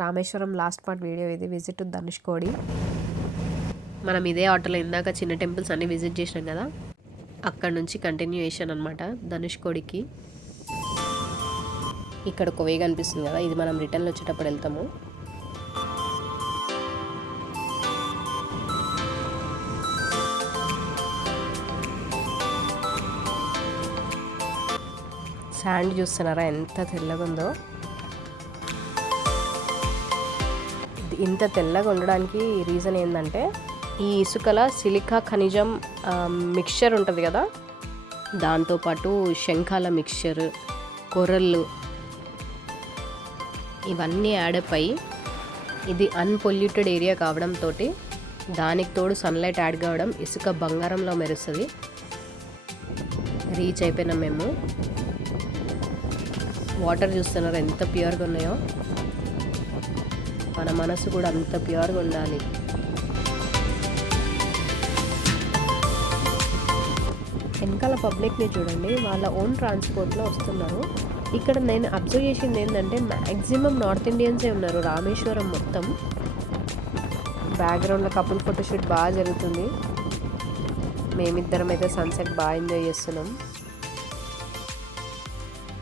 Rameswaram last part video ఇది, visit Dhanushkodi. మనం ఇదే ఆటోలో ఇందాక చిన్న టెంపుల్స్ అన్నీ విజిట్ చేసినాం కదా, అక్కడ నుంచి కంటిన్యూయేషన్ అనమాట ధనుష్కోడికి. ఇక్కడ ఒక వే కనిపిస్తుంది కదా, ఇది మనం రిటర్న్లో వచ్చేటప్పుడు వెళ్తాము. శాండ్ చూస్తున్నారా ఎంత తెల్లగా ఉందో. ఇంత తెల్లగా ఉండడానికి రీజన్ ఏంటంటే ఈ ఇసుకల సిలికా ఖనిజం మిక్చర్ ఉంటుంది కదా, దాంతోపాటు శంఖాల మిక్చర్, కొర్రలు, ఇవన్నీ యాడప్ అయ్యి ఇది అన్పొల్యూటెడ్ ఏరియా కావడంతో దానికి తోడు సన్లైట్ యాడ్ కావడం ఇసుక బంగారంలో మెరుస్తుంది. రీచ్ అయిపోయినాం మేము. వాటర్ చూస్తున్నారు ఎంత ప్యూర్గా ఉన్నాయో. మన మనసు కూడా అంత ప్యూర్గా ఉండాలి. వెనకాల పబ్లిక్ని చూడండి, వాళ్ళ ఓన్ ట్రాన్స్పోర్ట్లో వస్తున్నారు. ఇక్కడ నేను అబ్జర్వ్ చేసింది ఏంటంటే మ్యాక్సిమం నార్త్ ఇండియన్సే ఉన్నారు రామేశ్వరం మొత్తం. బ్యాక్గ్రౌండ్లో కపుల్ ఫోటోషూట్ బాగా జరుగుతుంది. మేమిద్దరం అయితే సన్సెట్ బాగా ఎంజాయ్ చేస్తున్నాం.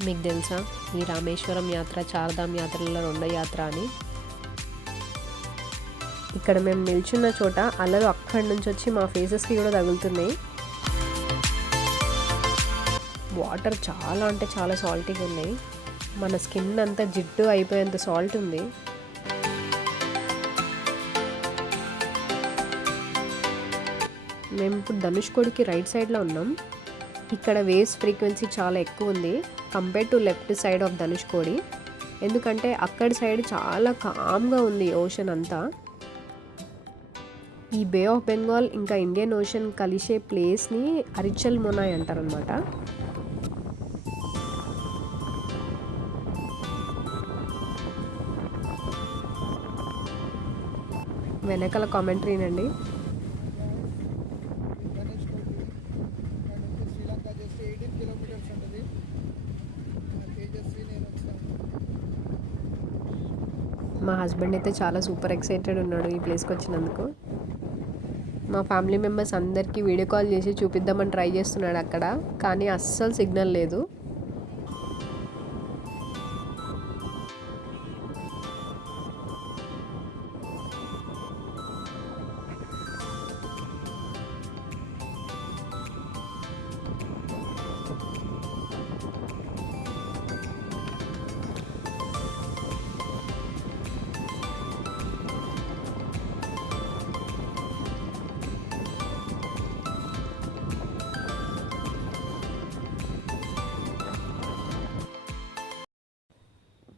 మీకు తెలుసా ఈ రామేశ్వరం యాత్ర చార్ధామ్ యాత్రలలో రెండో యాత్ర అని. ఇక్కడ మేము నిల్చున్న చోట అలలు అక్కడి నుంచి వచ్చి మా ఫేసెస్కి కూడా తగులుతున్నాయి. వాటర్ చాలా అంటే చాలా సాల్టీగా ఉన్నాయి. మన స్కిన్ అంతా జిడ్డు అయిపోయేంత సాల్ట్ ఉంది. మేము ఇప్పుడు ధనుష్కోడికి రైట్ సైడ్లో ఉన్నాం. ఇక్కడ వేవ్స్ ఫ్రీక్వెన్సీ చాలా ఎక్కువ ఉంది compare to left side of Dhanushkodi. ఎందుకంటే అక్కడి సైడ్ చాలా కామ్గా ఉంది ఓషన్ అంతా. ఈ బే ఆఫ్ బెంగాల్ ఇంకా ఇండియన్ ఓషన్ కలిసే ప్లేస్ని అరిచల్ మొనాయ్ అంటారనమాట. వెనకాల కామెంటరీనండి. మా హస్బెండ్ అయితే చాలా సూపర్ ఎక్సైటెడ్ ఉన్నాడు ఈ ప్లేస్కి వచ్చినందుకు. మా ఫ్యామిలీ మెంబర్స్ అందరికీ వీడియో కాల్ చేసి చూపిద్దామని ట్రై చేస్తున్నాడు అక్కడ, కానీ అస్సలు సిగ్నల్ లేదు.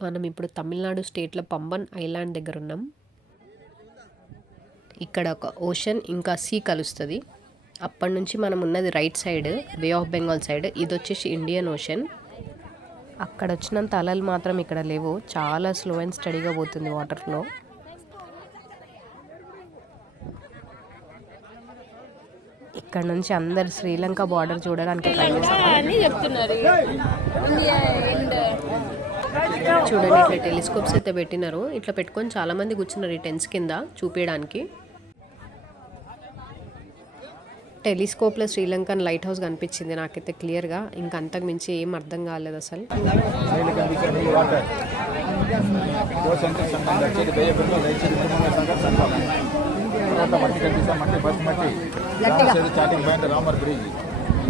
మనం ఇప్పుడు తమిళనాడు స్టేట్లో పంబన్ ఐలాండ్ దగ్గర ఉన్నాం. ఇక్కడ ఒక ఓషన్ ఇంకా సీ కలుస్తుంది. అప్పటి నుంచి మనం ఉన్నది right side bay of Bengal side, ఇది వచ్చేసి ఇండియన్ ఓషన్. అక్కడ వచ్చినంత అలలు మాత్రం ఇక్కడ లేవు, చాలా స్లో అండ్ స్టడీగా పోతుంది వాటర్ ఫ్లో. ఇక్కడ నుంచి అందరు శ్రీలంక బార్డర్ చూడడానికి ట్రై చేస్తున్నారు. చూడండి ఇట్లా టెలిస్కోప్స్ అయితే పెట్టినారు. ఇట్లా పెట్టుకొని చాలా మంది కూర్చున్నారు ఈ టెన్స్ కింద చూపించడానికి. టెలిస్కోప్లో శ్రీలంకన్ లైట్ హౌస్ కనిపించింది నాకైతే క్లియర్గా. ఇంకా అంతకు మించి ఏం అర్థం కాలేదు అసలు.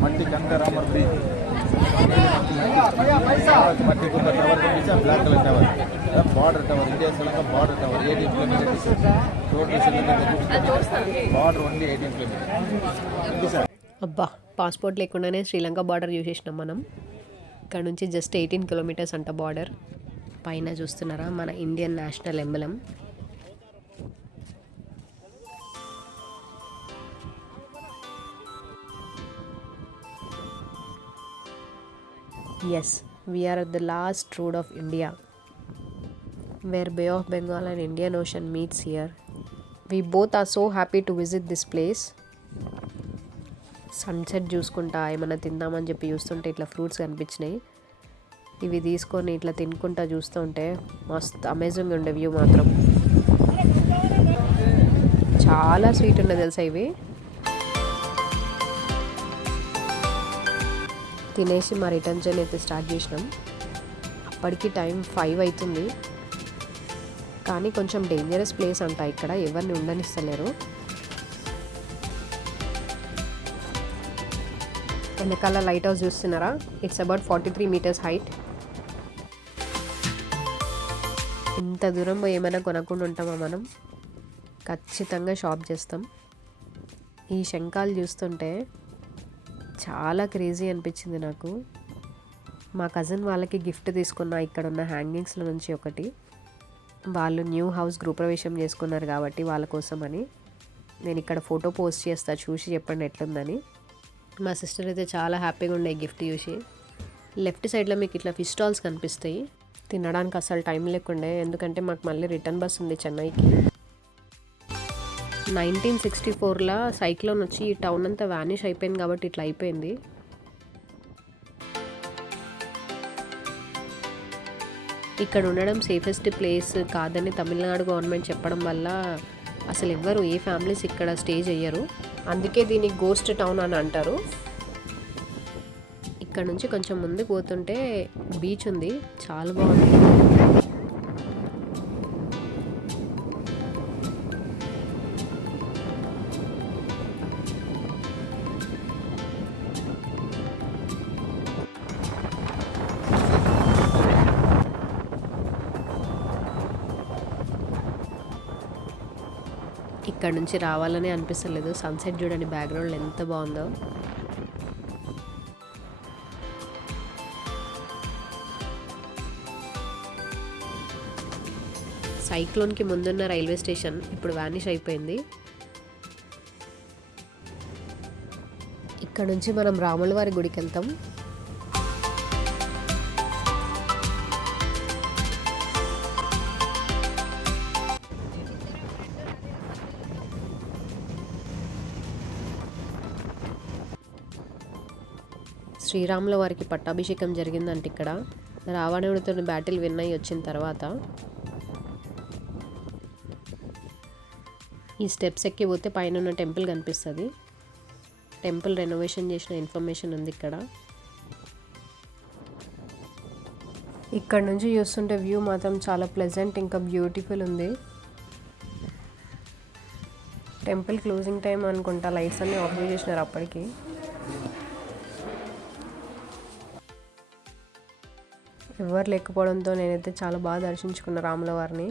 మట్టి tower black colour tower, border tower, India Sri Lanka border tower 18 kilometres total Sri Lanka border only 18 kilometres. అబ్బా, పాస్పోర్ట్ లేకుండానే శ్రీలంక బార్డర్ చూసేసినాం మనం. ఇక్కడ నుంచి జస్ట్ 18 కిలోమీటర్స్ అంట బార్డర్. పైన చూస్తున్నారా మన Indian national emblem. Yes, we are at the last road of India, where Bay of Bengal and Indian Ocean meets here. We both are so happy to visit this place. Sunset చూసుకుంటా ఏమైనా తిందామని చెప్పి చూస్తుంటే ఇట్లా fruits కనిపించినాయి. ఇవి తీసుకొని ఇట్లా తినుకుంటా చూస్తుంటే మస్తు అమేజింగ్ ఉండే వ్యూ మాత్రం. చాలా స్వీట్ ఉండే తెలుసా ఇవి. తినేసి మా రిటర్న్ జర్నీ అయితే స్టార్ట్ చేసినాం. అప్పటికి టైం 5 అవుతుంది. కానీ కొంచెం డేంజరస్ ప్లేస్ అంట, ఇక్కడ ఎవరిని ఉండనిస్తలేరు. వెనకాల లైట్ హౌస్ చూస్తున్నారా, ఇట్స్ అబౌట్ 43 meters హైట్. ఇంత దూరం పోయి ఏమైనా కొనకుండా ఉంటామా మనం? ఖచ్చితంగా షాప్ చేస్తాం. ఈ శంఖాలు చూస్తుంటే చాలా క్రేజీ అనిపించింది నాకు. మా కజిన్ వాళ్ళకి గిఫ్ట్ తీసుకున్న ఇక్కడ ఉన్న హ్యాంగింగ్స్లో నుంచి ఒకటి. వాళ్ళు న్యూ హౌస్ గృహప్రవేశం చేసుకున్నారు కాబట్టి వాళ్ళ కోసమని నేను ఇక్కడ ఫోటో పోస్ట్ చేస్తా, చూసి చెప్పండి ఎట్లుందని. మా సిస్టర్ అయితే చాలా హ్యాపీగా ఉండే గిఫ్ట్ చూసి. లెఫ్ట్ సైడ్లో మీకు ఇట్లా ఫిష్ స్టాల్స్ కనిపిస్తాయి. తినడానికి అసలు టైం లేకుండే, ఎందుకంటే మాకు మళ్ళీ రిటర్న్ బస్ ఉంది చెన్నైకి. 1964లో సైక్లోన్ వచ్చి ఈ టౌన్ అంతా వ్యానిష్ అయిపోయింది కాబట్టి ఇట్లా అయిపోయింది. ఇక్కడ ఉండడం సేఫెస్ట్ ప్లేస్ కాదని తమిళనాడు గవర్నమెంట్ చెప్పడం వల్ల అసలు ఎవ్వరు ఏ ఫ్యామిలీస్ ఇక్కడ స్టే చేయరు. అందుకే దీన్ని గోస్ట్ టౌన్ అని అంటారు. ఇక్కడ నుంచి కొంచెం ముందుకు పోతుంటే బీచ్ ఉంది, చాలా బాగుంది. ఇక్కడ నుంచి రావాలని అనిపిస్తలేదు. సన్సెట్ చూడండి బ్యాక్గ్రౌండ్లో ఎంత బాగుందో. సైక్లోన్కి ముందున్న రైల్వే స్టేషన్ ఇప్పుడు వ్యానిష్ అయిపోయింది. ఇక్కడ నుంచి మనం రాములవారి గుడికి వెళ్తాం. శ్రీరాముల వారికి పట్టాభిషేకం జరిగిందంటే ఇక్కడ రావణుడితో బ్యాటిల్ విన్ అయ్యి వచ్చిన తర్వాత ఈ స్టెప్స్ ఎక్కి పోతే పైన ఉన్న టెంపుల్ కనిపిస్తుంది. టెంపుల్ రెనోవేషన్ చేసిన ఇన్ఫర్మేషన్ ఉంది ఇక్కడ. ఇక్కడ నుంచి చూస్తుంటే వ్యూ మాత్రం చాలా ప్లెజెంట్ ఇంకా బ్యూటిఫుల్ ఉంది. టెంపుల్ క్లోజింగ్ టైం అనుకుంటా, లైట్స్ అన్నీ ఆఫ్ చేసినారు అప్పటికి. ఎవరు లేకపోవడంతో నేనైతే చాలా బాగా దర్శించుకున్న రాముల వారిని.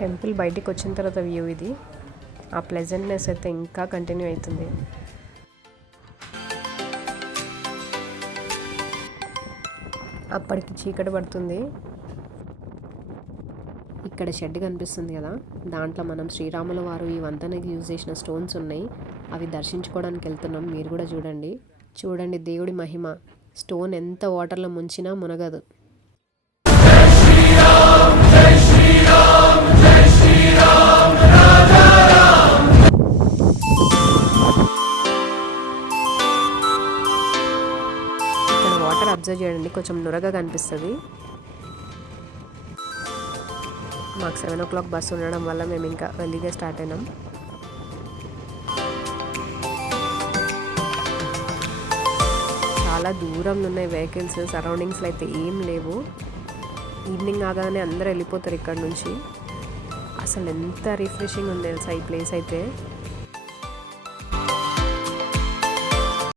టెంపుల్ బయటికి వచ్చిన తర్వాత వ్యూ ఇది. ఆ ప్లెజెంట్నెస్ అయితే ఇంకా కంటిన్యూ అవుతుంది. అప్పటికి చీకటి పడుతుంది. ఇక్కడ షెడ్ కనిపిస్తుంది కదా, దాంట్లో మనం శ్రీరాముల వారు ఈ వంతెనకి యూజ్ చేసిన స్టోన్స్ ఉన్నాయి. అవి దర్శించుకోవడానికి వెళ్తున్నాం. మీరు కూడా చూడండి. చూడండి దేవుడి మహిమ. స్టోన్ ఎంత వాటర్లో ముంచినా మునగదు. ఇక్కడ వాటర్ అబ్జర్వ్ చేయండి, కొంచెం నురగా కనిపిస్తుంది. మాకు 7 o'clock బస్సు ఉండడం వల్ల మేము ఇంకా ఎర్లీగా స్టార్ట్ అయినాం. చాలా దూరంలో ఉన్నాయి వెహికల్స్, సరౌండింగ్స్లో అయితే ఏం లేవు. ఈవినింగ్ ఆగానే అందరూ వెళ్ళిపోతారు ఇక్కడ నుంచి. అసలు ఎంత రిఫ్రెషింగ్ ఉంది తెలుసా ఈ ప్లేస్ అయితే.